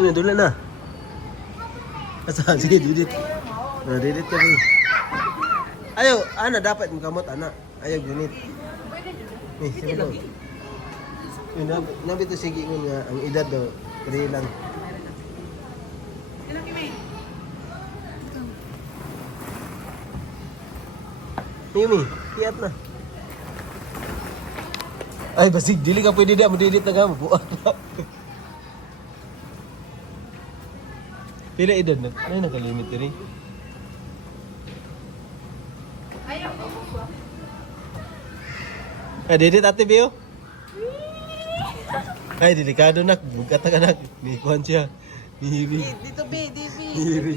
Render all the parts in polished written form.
Uy, dula na. Asa, sige, didit. Didit ka rin. Ayaw, ana, dapat makamot, ana. Ayaw, gunit. Eh, sige lang. Yun, nabi ito sige nga, ang edad daw, 3 lang. Mimi, tiap na. Ay, basig, dili ka pwede na, madidit na ka, mabuhat na. Pila edad na? Ano yung nakalimit rin? Ay, didit ate Bio? Ay, delikado nak, bugat ka nak. Ni Kwan siya. Ni Hiri. Dito, B, dito, B. Ni Hiri.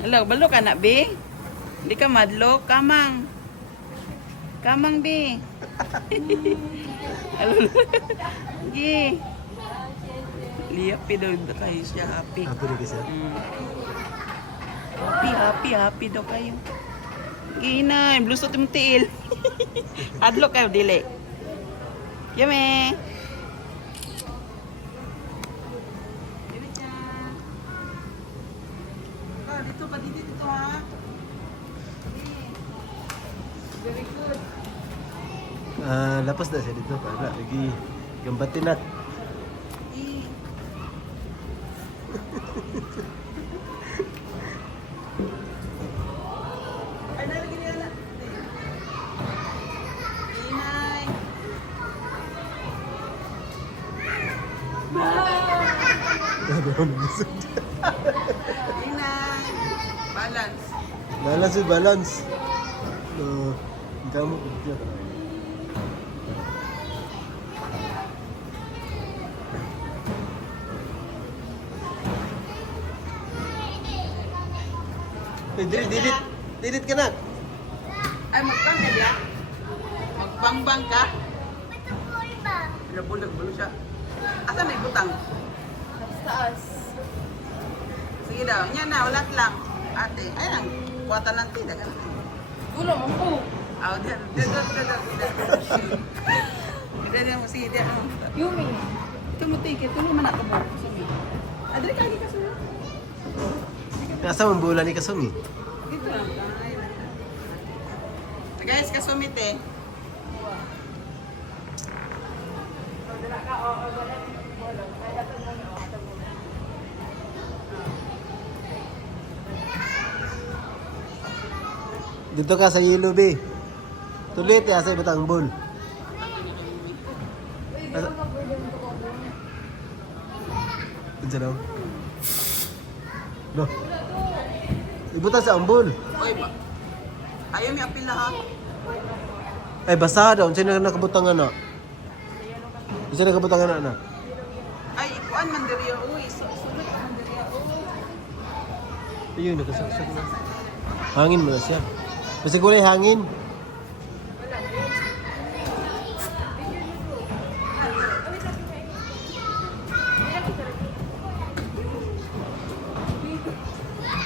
Hello, balo ka na, B? Hindi ka madlo, kamang. Kamang, B. Hello. Gi. Happy daw kayo siya, happy. Happy rin kasi. Happy daw kayo. Ginay, blusot yung tiil. Adlo kayo, dili. Yame. Dito pa, dito ha. Very good. Lapas na siya dito. Para lagi gambatin nat. Ay, nalagyan niya na. Inay. Inay. Balance. Balance yung balance. Kamu kerja. Didit ka na. Ay, magbang ka diya? Magbangbang ka? Bulag-bulo siya. Asa may butang? Taas. Sige daw, yan na, ulat lang. Ate, ay lang, kuwatan ng tida ka na. Gulo mo po. Aw, diyan. Diyan mo, sige, diyan. Yumi. Tumutikit, tuloy man ako mo. Adri, kali ka sa'yo. Nasa mambulan ni Kasumi. Dito lang. Guys, kasumit eh. Dito ka sa Yellow Bay. Tulit ya sa batang bol. Diyan daw. No. Ibutan sa ambol. Oy, ba? Ayaw may apil na ha. Ay basa daw, unsa na nakabutangan na? Unsa nakabutangan na? Ay, ikuan man diri uy. Sunod man diri Ayun, nakasaksak na. Hangin mo na siya. Basta kulay hangin.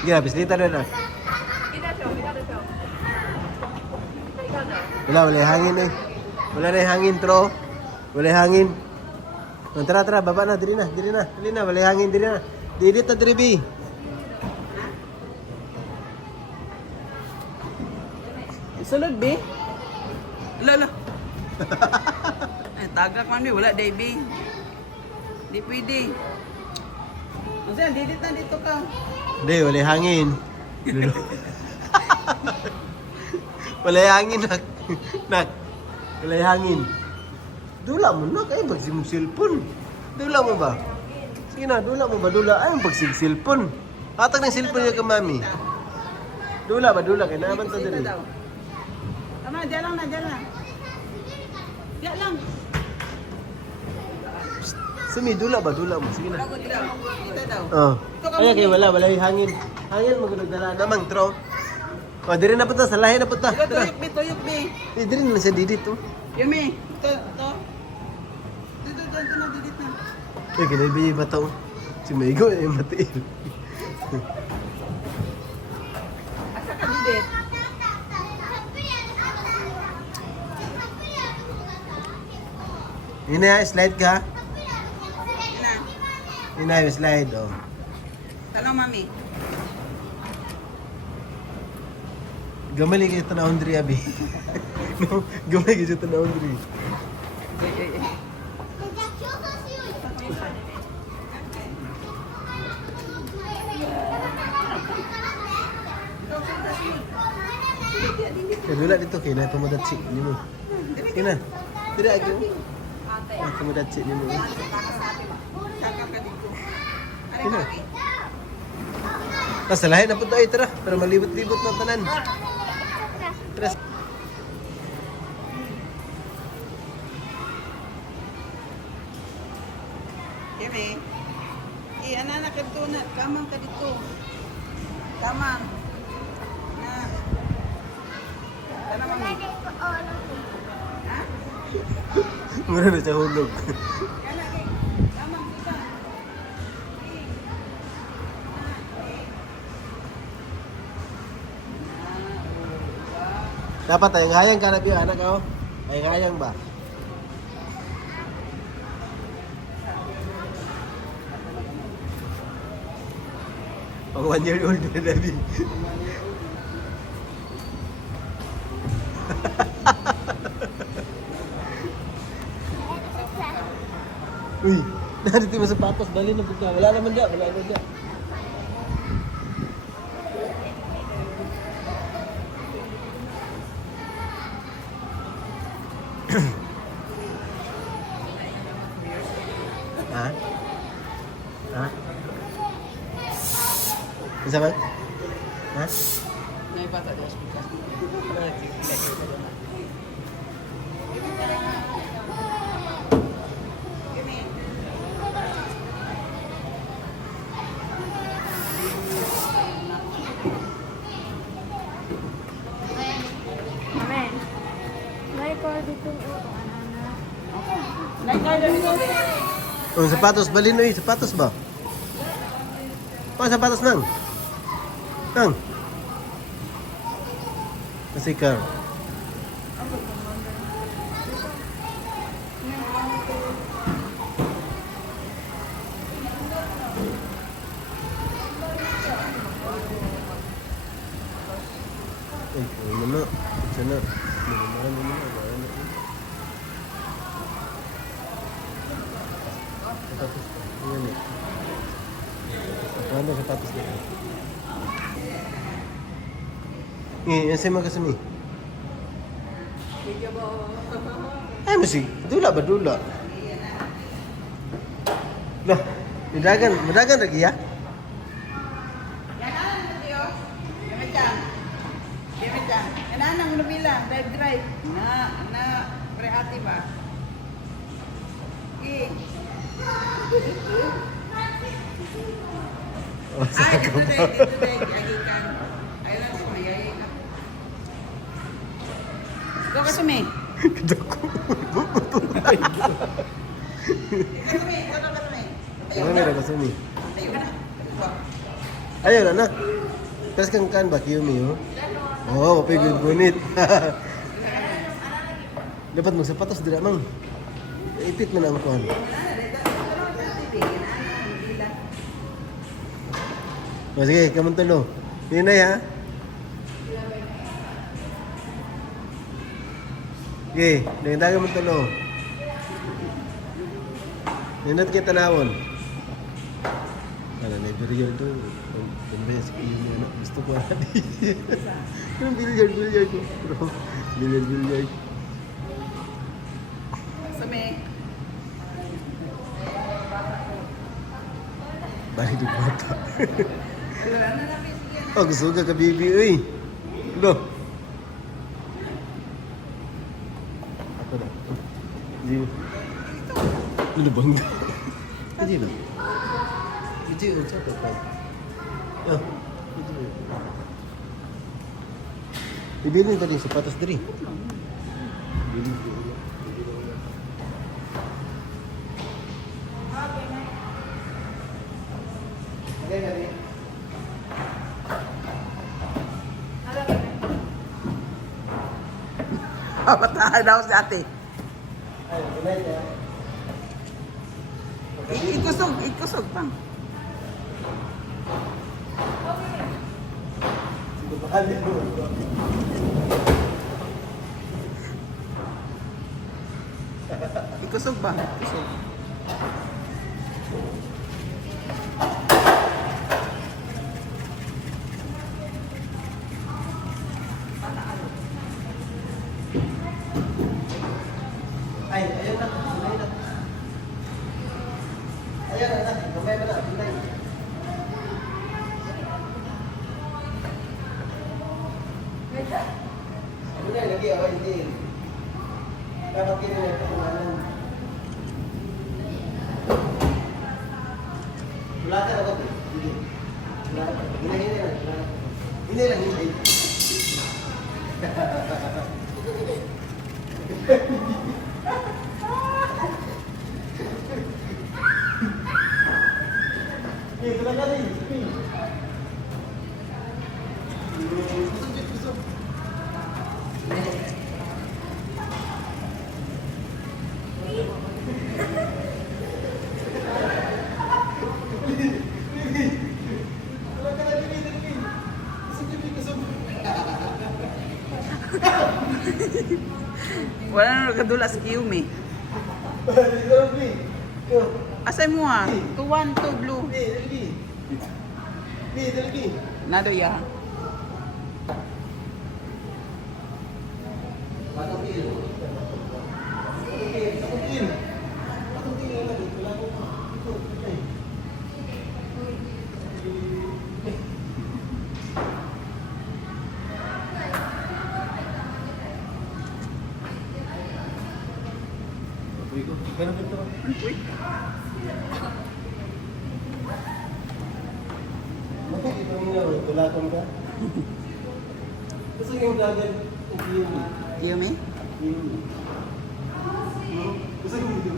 Gila, bislita na na. Wala yung hangin eh. Wala na yung hangin, tro. Wala yung hangin. Tara, baba na, diri na. Wala yung hangin, diri na. Diri ta, diri, bi. Sulod, be. Lala. Ay, tagak man, be. Wala, day, be. Di pwede. Kasi, didit na dito ka. Hindi, wala yung hangin. Wala yung hangin, nak. Nak. Wala yung hangin. Dula mo, nak. Ay, magsimong cellphone. Dula mo ba? Sige na, dula mo ba? Dula. Ay, pagsig cellphone. Atag ng cellphone niya ka, mami. Dula ba? Dula. Kaya naman sa dali. Tama, dyan lang na, dyan lang. Dyan lang. Sumi, dula ba? Dula mo. Sige na. Dito daw. Dito daw. Oh. Ay, okay, wala yung hangin. Hangin, magdala namang, tro. O, diri na punta. Sa lahi na punta. Dito, Tara. tuyok, be. Diri na siya didit, oh. Yumi, ito. Dito na, didit na. Ay, kinabihi ba ito? Si Maigo, ay matiil. Asa ka, didit? Yun na, slide ka. Yun na. Yun na, slide. Oh. Talong, mami. Gamali kayo tanahon diri, abi. No, gamali kayo tanahon diri. Ay. Dula dito kay na tumudatsi nimo. Kina. Dira ako. Na tumudatsi nimo. Kina. Nasa lahi na po tayo, tara. Pero malibot-libot na tanan. Tara. Kami. Anak ka dito na. Kamang ka dito. Kamang. Na. Ano, mami? Ha? Mura na siya hulog. Kamang dito. Dapat ay ngayang ka na biyo, anak ako. Ay ngayang ba? Pang 1 year old na Dabi. Uy, narito mo sapatos, dali na pagka. Wala naman dyan, wala naman dyan. Ha? Ha? Isa ba? Ha? May bata di hospital. Amen. May ko dito ang anak. Oh, sapatos, balin oy, sapatos ba? Oh, sapatos nang. Nang. Kasi car. Ay, ano? Sana. Naman mo na. Sapatos. Ayan eh. Ano sapatos dito? Yan sa mga kasami. Ay, masig. Dula ba? Dula. Loh, madagan lagi ya? Kananang mo bilang, drive. Na, prehati ba? Oh, Ay, dito sakap. dahil, agikan. Ayun lang, sumayay na. Go ka sumi. Kadako. Sumi, go ka sumi. Ano may kasami? Tayo ka na. Ayun, anak. Tapos kang kan ba, Kiyumi, oh? Oo, mapigod gunit. Dapat magsapatos dira mang. Ipit man ang kuhan. O sige, kamuntulo. Hinay ha. Sige, dagan mo tulo. Nindot kita tanawon. Ano na billiard to? Pembes yung anak gusto ko na di. Yung billiard ko. Bro, billiard. Sumi. Bali di bata. Wala na namin. Sige na. Oh, gusto ka bibi, uy. Lo. Ako na. Di. Ano bang? Hindi na. Hindi yung chat pa. Ah. Ibili tadi sapatos diri. Bili ko. Papatahan daw si ate. Ay, good night. Ikusog pa. Ikusog ba? Ikusog. Ay, ayun na. Sinay na. Ayan na. Kamay mo na. Sinay. Ano na, lagi ako hindi. Dapat kinunay ito kumanan. Wala ka na ba? Hindi. Wala ka. Hinay lang. Hinay lang, hinay. Ito lang natin. Wala na nagkadulas Kiumi. Asay mo ah. 2-1 to blue. Nado ya. Tulakon ka? Gusto yung dagat ng Kiyomi. Kiumi? Gusto yung video.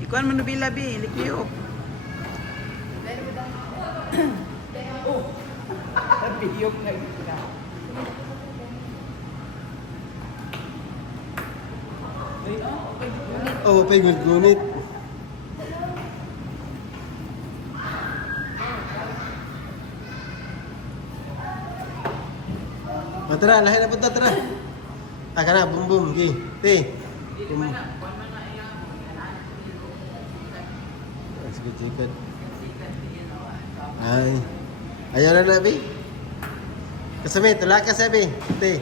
Ikuan mo nubila bi, likyo. Oh. Biyok na ito. Oh, pay gunit. Tara, lahat na punta, tara. Ka na, boom boom, okay. Te. Sige. Ay. Ayaw na na, be. Kasami, tulak ka sabi. Te.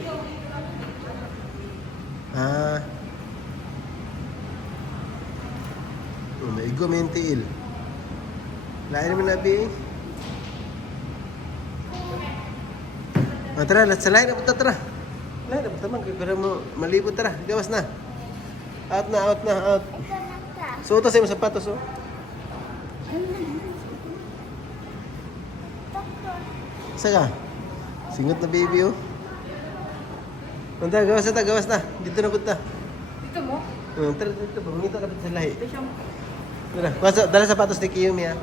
May gumintiil. Lain naman na, be. Tara, sa lain na punta, tara. Lain na punta man, kaya mo malibot, tara. Gawas na. Out. Suotas sa'yo mo sapatos, oh. Saka? Singot na baby, oh. Punta, gawas na. Dito na punta. Dito mo? Tara, dito. Bumingito ka dito sa lahi. Tara, dala sapatos ni Kiyomi, ah.